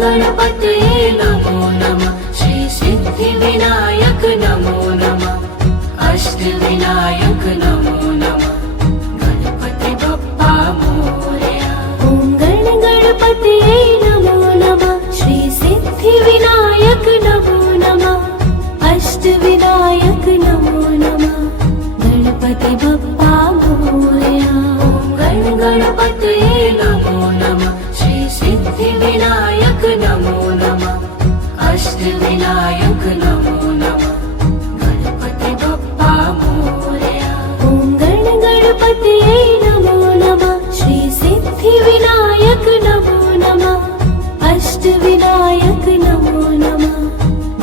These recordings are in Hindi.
गणपतये नमो नमः। श्री सिद्धिविनायक नमो नमः। अष्टविनायक नमो नमः। गणपति बप्पा मोरया। ॐ गणपतये नमो नमः। श्री सिद्धिविनायक नमो नमः। अष्टविनायक नमो नमः। गणपति बप्पा मोरया। ॐ गणपतये नमो नमः। श्री सिद्धिविनायक नमो नमः। अष्टविनायक नमो नमः। गणपति बप्पा मोरया। ॐ गणपतये नमो नमः। श्री सिद्धिविनायक नमो नमः। अष्टविनायक नमो नमः।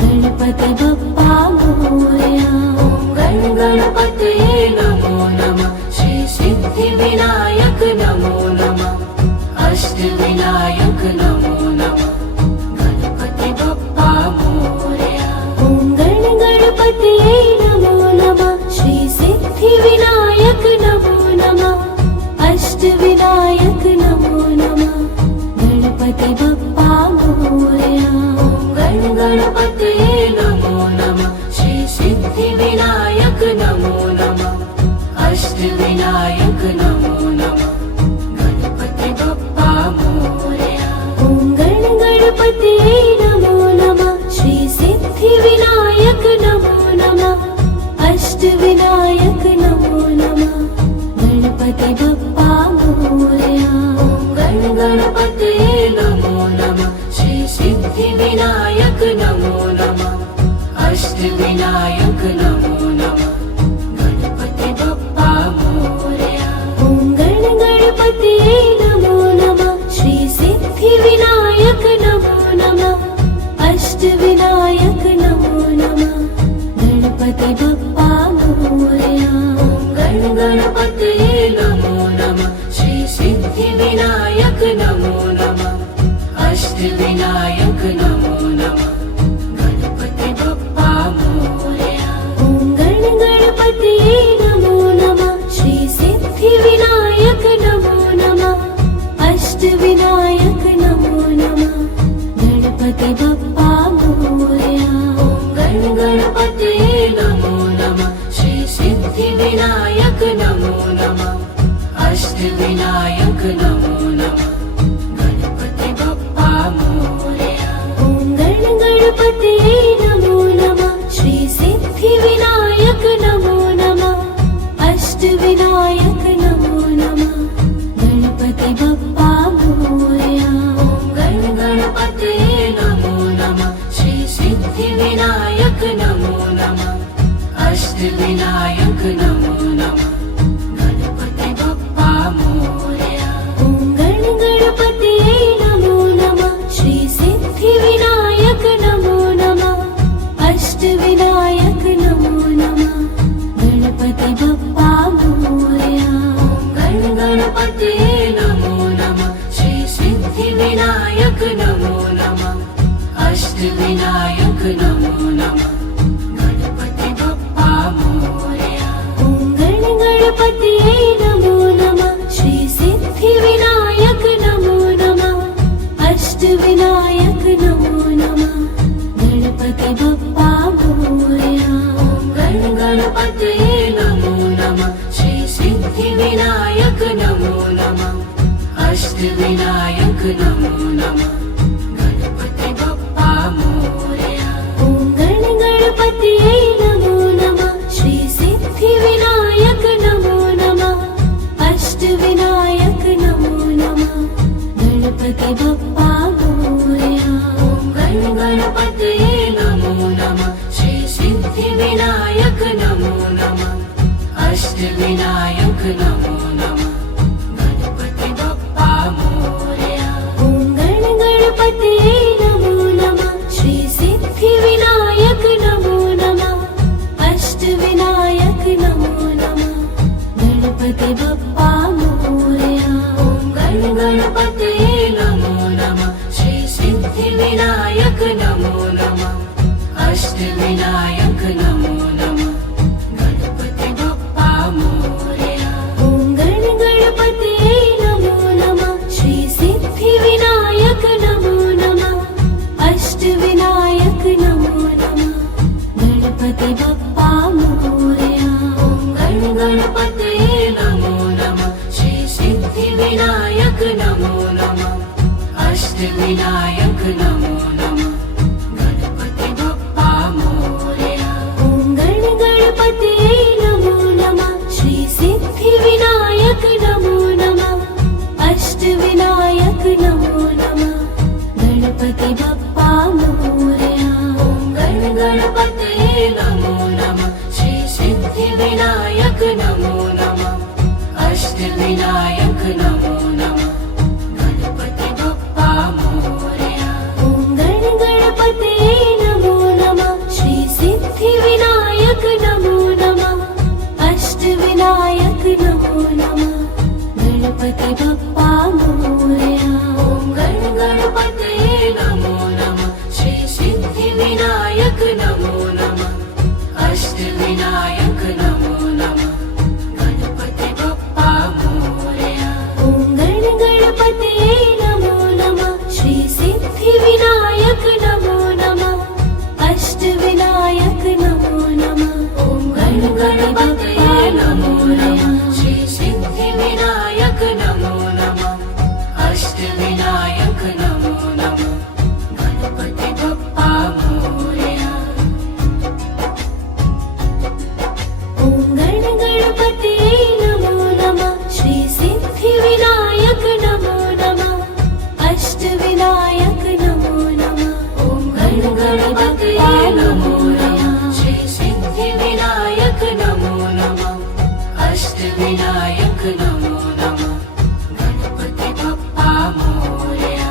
गणपति बप्पा मोरया। ॐ गणपतये नमो नमः। श्री सिद्धिविनायक नमो नमः। अष्टविनायक नमो नमः। गणपति बप्पा मोरया। ॐ गणपतये नमो नमः। श्री सिद्धिविनायक नमो नमः। अष्टविनायक नमो नमः। गणपति बप्पा मोरया। ॐ गणपतये नमो नमः। श्री सिद्धिविनायक नमो नमः। अष्टविनायक नमो नमः। गणपति बप्पा मोरया। ॐ गणपतये नमो नमः। श्री सिद्धिविनायक नमो नमः। अष्टविनायक नमो नमः। गणपति बप्पा मोरया। ॐ गणपतये नमो नमः। श्री सिद्धिविनायक नमो नमः। अष्टविनायक नमो नमः। गणपति बप्पा मोरया। ॐ गणपतये नमो नमः। श्री सिद्धिविनायक नमो नमः। अष्टविनायक नमो नमः। गणपति बप्पा मोरया। ॐ गणपतये नमो नमः। श्री सिद्धिविनायक नमो नमः। अष्टविनायक नमो नमः। गणपति बप्पा मोरया। ॐ गणपतये नमो नमः। श्री सिद्धिविनायक नमो नमः। अष्टविनायक नमो नमः। गणपति बप्पा मोरया। ॐ गणपतये नमो नमः। श्री सिद्धिविनायक नमो नमः। अष्टविनायक नमो नमः। गणपति बप्पा मोरया। ॐ गणपतये नमो नमः। श्री सिद्धिविनायक नमो नमः। अष्टविनायक नमो नमः। गणपति बप्पा मोरया। ॐ गणपतये नमो नमः। श्री सिद्धिविनायक नमो नमः। अष्टविनायक नमो नमः। गणपति बप्पा मोरया। ॐ गणपतये नमो नमः। श्री सिद्धिविनायक नमो नमः। अष्टविनायक नमो नमः। गणपति बप्पा मोरया। ॐ गणपतये नमो नमः। श्री सिद्धिविनायक नमो नमः। अष्टविनायक नमो नमः। गणपति बप्पा मोरया। ॐ गणपतये नमो नमः। श्री सिद्धिविनायक नमो नमः। अष्टविनायक नमो नमः। गणपति बप्पा मोरया। ॐ गणपतये नमो नमः। श्री सिद्धिविनायक नमो नमः। अष्टविनायक नमो नमः। गणपति बप्पा मोरया। ॐ गणपतये नमो नमः। श्री सिद्धिविनायक नमो नमः। अष्टविनायक नमो नमः। गणपति बप्पा मोरया। ॐ गणपतये नमो नमः। श्री सिद्धिविनायक नमो नमः। अष्टविनायक नमो नमः। गणपति बप्पा मोरया। ॐ गणपतये नमो नमः। श्री सिद्धिविनायक नमो नमः। अष्टविनायक नमो नमः। गणपति बप्पा मोरया। ॐ गणपतये नमो नमः। श्री सिद्धिविनायक नमो नमः। अष्टविनायक नमो नमः। गणपति बप्पा मोरया। ॐ अष्टविनायक नमो नमः गणपति बप्पा मोरया ॐ गणपतये नमो नमः श्री सिद्धिविनायक नमो नमः अष्टविनायक नमो नमः गणपति बप्पा मोरया ॐ गणपतये नमो नमः श्री सिद्धिविनायक नमो नमः अष्टविनायक नमो नमः गणपति बप्पा मोरया ॐ गणपतये नमो नमः श्री सिद्धिविनायक नमो नमः अष्टविनायक नमो नमः गणपति बप्पा मोरया ॐ गणपतये नमो नमः श्री सिद्धिविनायक नमो नमः अष्टविनायक नमो नमः गणपति बप्पा मोरया ॐ गणपतये नमो नमः श्री सिद्धिविनायक नमो नमः अष्टविनायक नमो नमः ॐ गणपतये नमो नमः श्री सिद्धिविनायक नमो नमः अष्टविनायक नमो नमः गणपति बप्पा मोरया ॐ गणपतये नमो नमः श्री सिद्धिविनायक नमो नमः अष्टविनायक नमो नमः ॐ गणपतये नमो नमः श्री सिद्धिविनायक नमो नमः अष्टविनायक नमो नमः गणपति बप्पा मोरया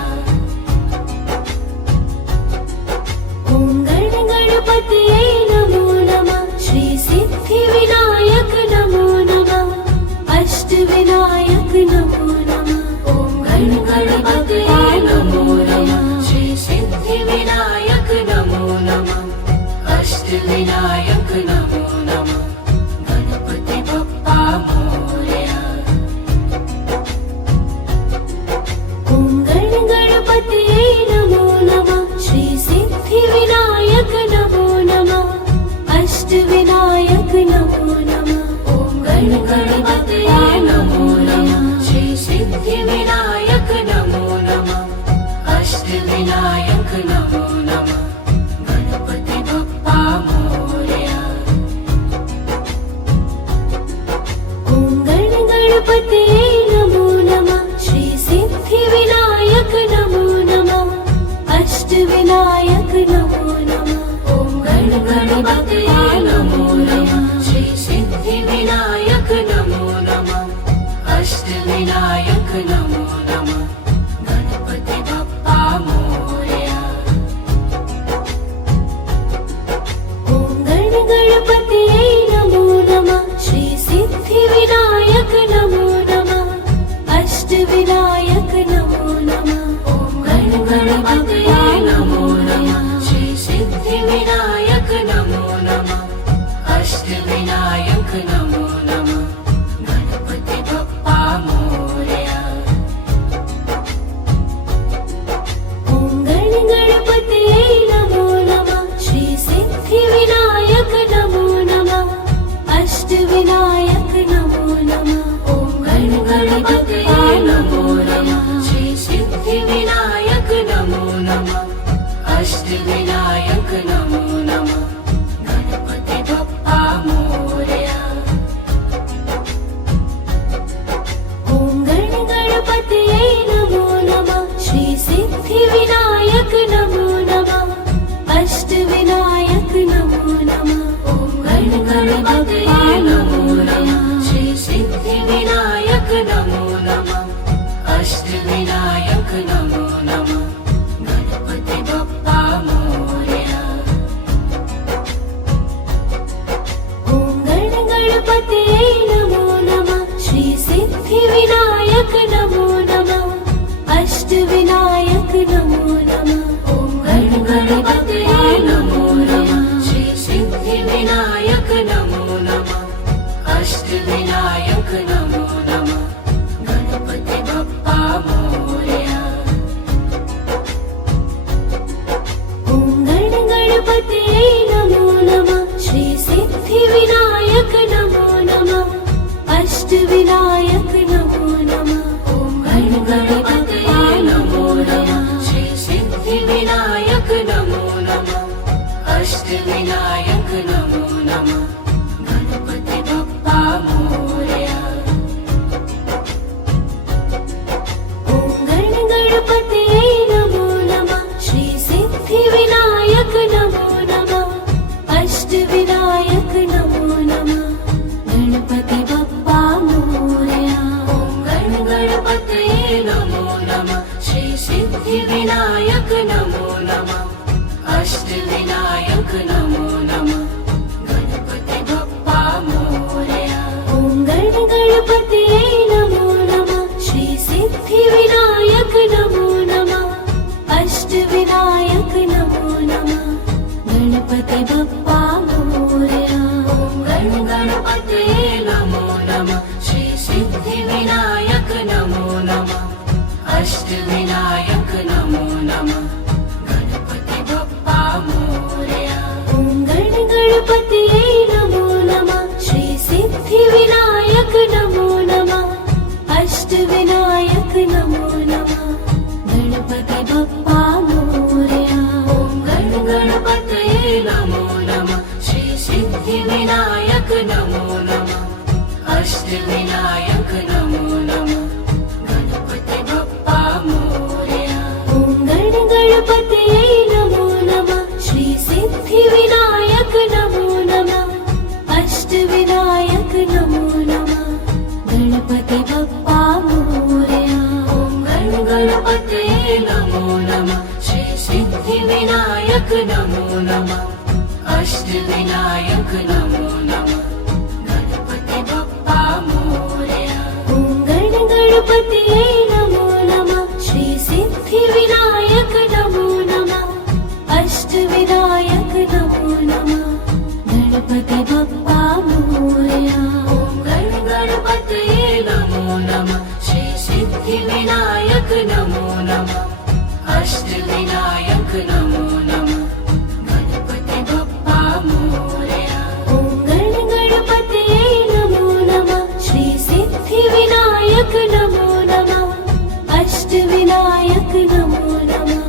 ॐ गणपतये नमो नमः श्री सिद्धिविनायक नमो नमः अष्टविनायक नमो नमः ॐ गणपतये नमो नमः श्री सिद्धिविनायक नमो नमः अष्टविनायक नमो नमः गणपति बप्पा मोरया ॐ गणपतये नमो नमः श्री सिद्धिविनायक नमो नमः अष्टविनायक नमो नमः ॐ गणपतये नमो नमः श्री सिद्धिविनायक नमो नमः अष्टविनायक नमो नमः गणपति बप्पा मोरया ॐ गणपतये नमो नमः श्री सिद्धिविनायक नमो नमः अष्टविनायक नमो नमः ॐ गणपतये नमो नमः श्री सिद्धिविनायक नमो नमः अष्टविनायक नमो नमः गणपति बप्पा मोरया ॐ गणपतये नमो नमः श्री सिद्धिविनायक नमो नमः अष्टविनायक नमो नमः ॐ गणपतये नमो नमः श्री सिद्धिविनायक नमो नमः अष्टविनायक नमो नमः गणपति बप्पा मोरया ॐ गणपतये नमो नमः श्री सिद्धिविनायक नमो नमः अष्टविनायक नमो नमः ॐ गणपतये नमो नमः श्री सिद्धिविनायक नमो नमः अष्टविनायक नमो नमः गणपति बप्पा मोरया ॐ गणपतये नमो नमः श्री सिद्धिविनायक नमो नमः अष्टविनायक नमो नमः ॐ गणपतये नमो नमः श्री सिद्धिविनायक नमो नमः अष्टविनायक नमो नमः गणपति बप्पा मोरया सिद्धिविनायक नमो नमः अष्टविनायक नमो नमः गणपति बप्पा मोरया ॐ गणपतये नमो नमः श्री सिद्धिविनायक नमो नमः अष्टविनायक नमो नमः गणपति बप्पा मोरया ॐ गणपतये नमो नमः श्री सिद्धिविनायक नमो नमः अष्टविनायक नमो नमः गणपति बप्पा मोरया ॐ गणपतये नमो नमः श्री सिद्धिविनायक नमो नमः अष्टविनायक नमो नमः गणपति बप्पा मोरया ॐ गणपतये नमो नमः श्री सिद्धिविनायक नमो नमः अष्टविनायक नमो नमः गणपति बप्पा मोरया ॐ गणपतये नमो नमः श्री सिद्धिविनायक नमो नमः अष्टविनायक नमो नमः गणपति बप्पा मोरया ॐ गणपतये नमो नमः श्री सिद्धिविनायक नमो नमः अष्टविनायक नमो नमः गणपति बप्पा मोरया ॐ गणपतये नमो नमः श्री सिद्धिविनायक नमो नमः अष्टविनायक नमो नमः गणपति बप्पा मोरया ॐ गणपतये नमो नमः श्री सिद्धिविनायक नमो नमः अष्टविनायक नमो नमः गणपति बप्पा मोरया ॐ गणपतये नमो नमः श्री सिद्धिविनायक नमो नमः अष्टविनायक नमो नमः गणपति बप्पा मोरया ॐ गणपतये नमो नमः श्री सिद्धिविनायक नमो नमः अष्टविनायक नमो नमः गणपति बप्पा मोरया ॐ गणपतये नमो नमः श्री सिद्धिविनायक नमो नमः अष्टविनायक नमो नमः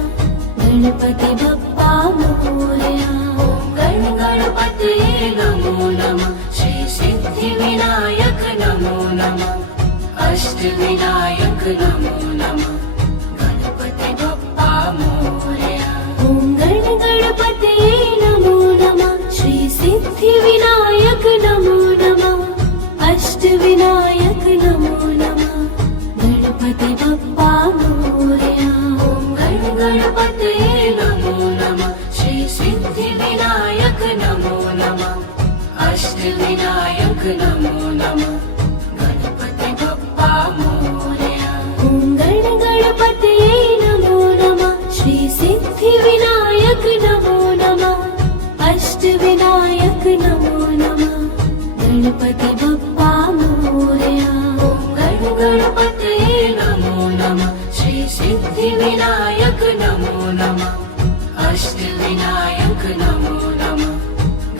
गणपति बप्पा मोरया ॐ गणपतये नमो नमः श्री सिद्धिविनायक नमो नमः अष्टविनायक नमो नमः गणपति बप्पा मोरया ॐ गणपतये नमो नमः श्री सिद्धिविनायक नमो नमः अष्टविनायक नमो नमः गणपति बप्पा मोरया ॐ गणपतये नमो नमः श्री सिद्धिविनायक नमो नमः अष्टविनायक नमो नमः गणपति बप्पा मोरया ॐ गणपतये नमो नमः श्री सिद्धिविनायक नमो नमः अष्टविनायक नमो नमः गणपति बप्पा मोरया ॐ गणपतये नमो नमः श्री सिद्धिविनायक नमो नमः अष्टविनायक नमो नमः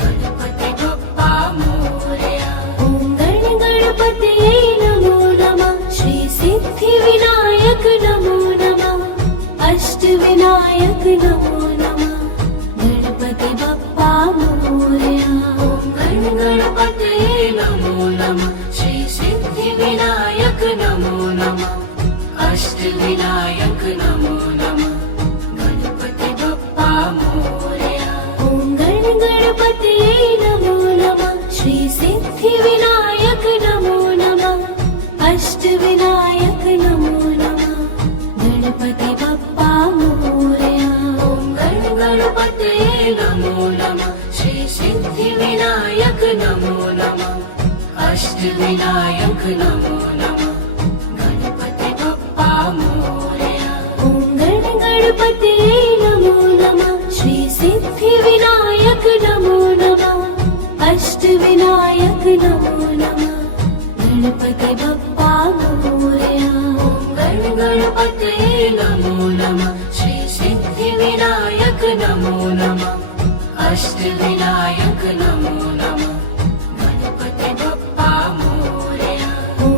गणपति बप्पा मोरया ॐ गणपतये नमो नमः श्री सिद्धिविनायक नमो नमः अष्टविनायक नमो नमः गणपति बप्पा मोरया ॐ गणपतये नमो नमः श्री सिद्धिविनायक नमो नमः अष्टविनायक नमो नमः गणपति बप्पा मोरया ॐ गणपतये नमो नमः श्री सिद्धिविनायक नमो नमः अष्टविनायक नमो नमः गणपति बप्पा मोरया ॐ गणपतये नमो नमः श्री सिद्धिविनायक नमो नमः अष्टविनायक नमो नमः गणपति बप्पा मोरया ॐ गणपतये नमो नमः श्री सिद्धिविनायक नमो नमः अष्टविनायक नमो नमः गणपति बप्पा मोरया ॐ गणपतये नमो नमः श्री सिद्धिविनायक नमो नमः अष्टविनायक नमो नमः गणपति बप्पा मोरया ॐ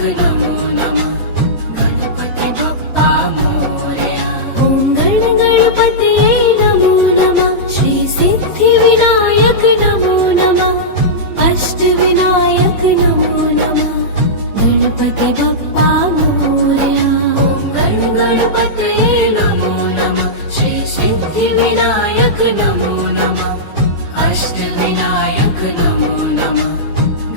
विनायक नमो नमः गणपती बाप्पा मोरया ॐ गणपतये नमो नमः श्री सिद्धिविनायक नमो नमः अष्टविनायक नमो नमः गणपती बाप्पा मोरया गणपतये नमो नमः श्री सिद्धिविनायक नमो नमः अष्टविनायक नमो नमः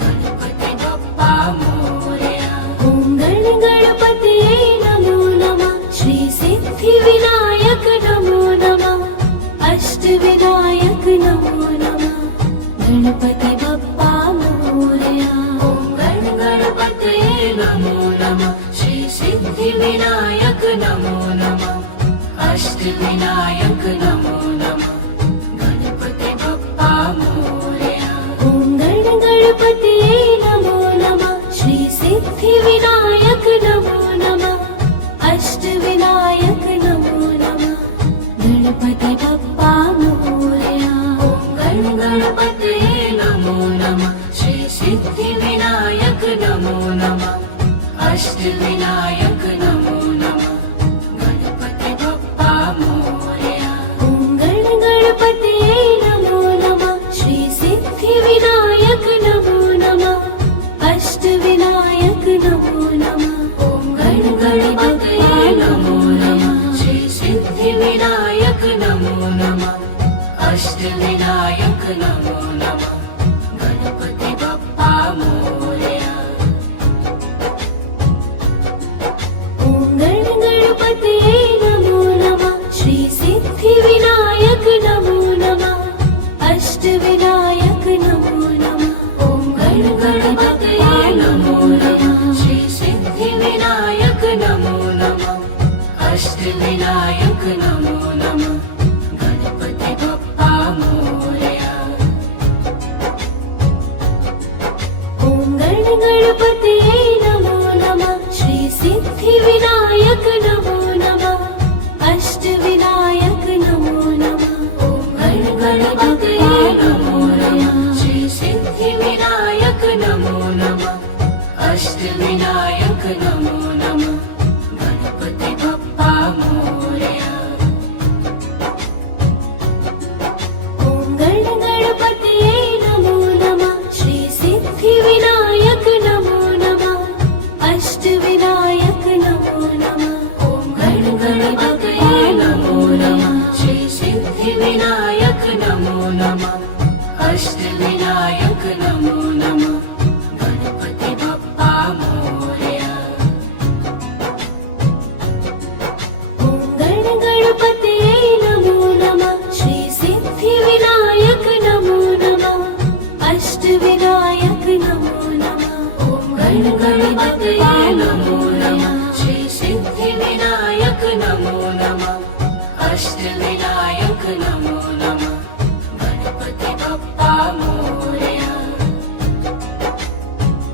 गणपती बाप्पा मोरया ॐ गणपतये नमो नमः श्री सिद्धिविनायक नमो नमः अष्टविनायक नमो नमः गणपती बाप्पा मोरया गणपतये नमो नमः श्री सिद्धिविनायक नमो नमः अष्टविनायक नमो नमः गणपती बाप्पा मोरया ॐ गणपतये नमो नमः श्री सिद्धिविनायक नमो नमः अष्टविनायक नमो नमः गणपती बाप्पा मोरया गणपतये नमो नमः श्री सिद्धिविनायक नमो नमः अष्टविनायक नमो नमः गणपती बाप्पा मोरया ॐ गणपतये नमो नमः श्री सिद्धिविनायक नमो नमः अष्टविनायक नमो नमः गणपतये नमो नमः श्री सिद्धिविनायक नमो नमः अष्टविनायक नमो नमः गणपती बाप्पा मोरया ॐ गणपतये नमो नमः श्री सिद्धिविनायक नमो नमः अष्टविनायक नमो नमः गणपतये नमो नमः श्री सिद्धिविनायक नमो नमः अष्टविनायक नमो नमः गणपती बाप्पा मोरया ॐ गणपतये नमो नमः श्री सिद्धिविनायक नमो नमः अष्टविनायक नमो नमः गणपतये नमो नमः श्री सिद्धिविनायक नमो नमः अष्टविनायक नमो नमः गणपती बाप्पा मोरया ॐ गणपतये नमो नमः श्री सिद्धिविनायक नमो नमः अष्टविनायक नमो नमः गणपतये नमो नमः श्री सिद्धिविनायक नमो नमः अष्टविनायक नमो नमः गणपती बाप्पा मोरया ॐ गणपतये नमो नमः श्री सिद्धिविनायक नमो नमः अष्टविनायक नमो नमः गणपतये नमो नमः श्री सिद्धिविनायक नमो नमः अष्टविनायक नमो नमः गणपती बाप्पा